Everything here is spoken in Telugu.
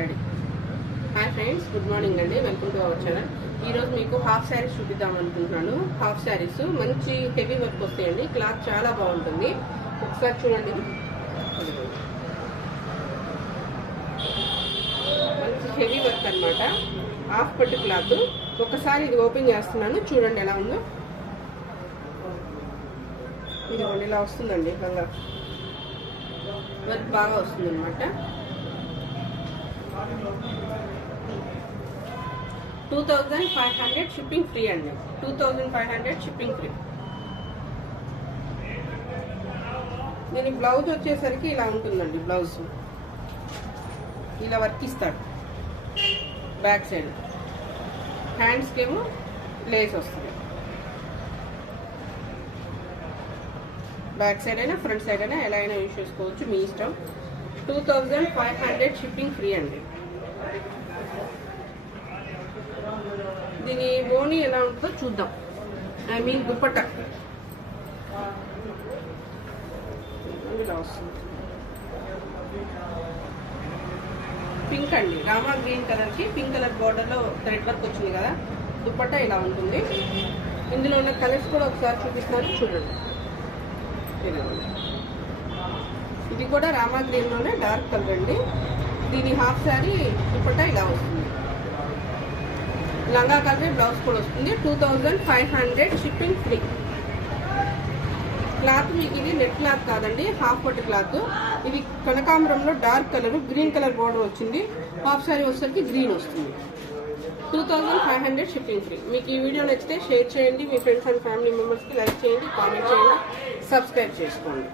Ready. Hi friends, good morning అండి. Welcome to our channel. ఈరోజు మీకు హాఫ్ శారీస్ చూపిద్దాం అనుకుంటున్నాను. హాఫ్ శారీస్ మంచి హెవీ వర్క్ వస్తాయండి. క్లాత్ చాలా బాగుంటుంది. ఒకసారి చూడండి, మంచి హెవీ వర్క్ అనమాట. హాఫ్ పట్టు క్లాత్. ఒకసారి ఇది ఓపెన్ చేస్తున్నాను, చూడండి ఎలా ఉందో. ఇది ఇలా వస్తుందండి. లంగా వర్క్ బాగా వస్తుంది అనమాట. 2500 షిప్పింగ్ ఫ్రీ అండి. 2500 షిప్పింగ్ ఫ్రీ. దీని బ్లౌజ్ వచ్చేసరికి ఇలా ఉంటుందండి. బ్లౌజ్ ఇలా వర్క్ ఇస్తాడు. బ్యాక్ సైడ్ హ్యాండ్స్కి ఏమో లేస్ వస్తుంది. బ్యాక్ సైడ్ అయినా ఫ్రంట్ సైడ్ అయినా ఎలా అయినా యూజ్ చేసుకోవచ్చు, మీ ఇష్టం. 2500 షిప్పింగ్ ఫ్రీ అండి. దీని బోని ఎలా ఉంటుందో చూద్దాం. ఐ మీన్ దుపట్టా ఇలా వస్తుంది. పింక్ అండి, రామా గ్రీన్ కలర్కి పింక్ కలర్ బార్డర్లో థ్రెడ్ వర్క్ వచ్చింది కదా. దుపట్టా ఇలా ఉంటుంది. ఇందులో ఉన్న కలర్స్ కూడా ఒకసారి చూపిస్తాను, చూడండి. ఇది కూడా రామా గ్రీన్లోనే డార్క్ కలర్ అండి. దీని హాఫ్ శారీ దుపట్టా ఇలా వస్తుంది. లంగా కలర్ బ్లౌజ్ కూడా వస్తుంది. 2500 షిప్పింగ్ ఫ్రీ. క్లాత్ మీకు ఇది నెట్ క్లాత్ కాదండి, హాఫ్ పట్టు క్లాత్. ఇది కనకాంబరంలో dark colour, green colour border వచ్చింది. హాఫ్ శారీ వచ్చేసరికి గ్రీన్ వస్తుంది. 2500 షిప్పింగ్ ఫ్రీ. మీకు ఈ వీడియో నచ్చితే షేర్ చేయండి, మీ ఫ్రెండ్స్ అండ్ ఫ్యామిలీ మెంబర్స్కి లైక్ చేయండి, కామెంట్ చేయండి, సబ్స్క్రైబ్ చేసుకోండి.